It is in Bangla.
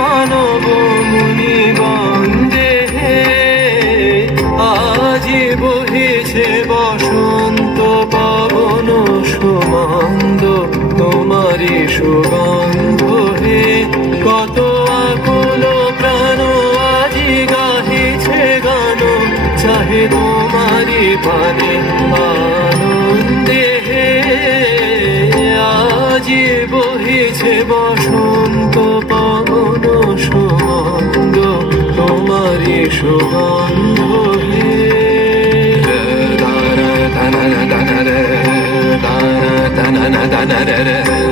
মানব মুনিগঞ্জে আজি বহিছে বসন্ত পবন সুমন্দ তোমারি সুগন্ধ হে কত আকুল প্রাণ আজি গাহিছে গান চাহে তোমারি পানে আনন্দে হে আজি বহিছে বসন্ত পবন সুমন্দ তোমারি সুগন্ধ হে দানা দানা দানা রে দানা দানা দানা রে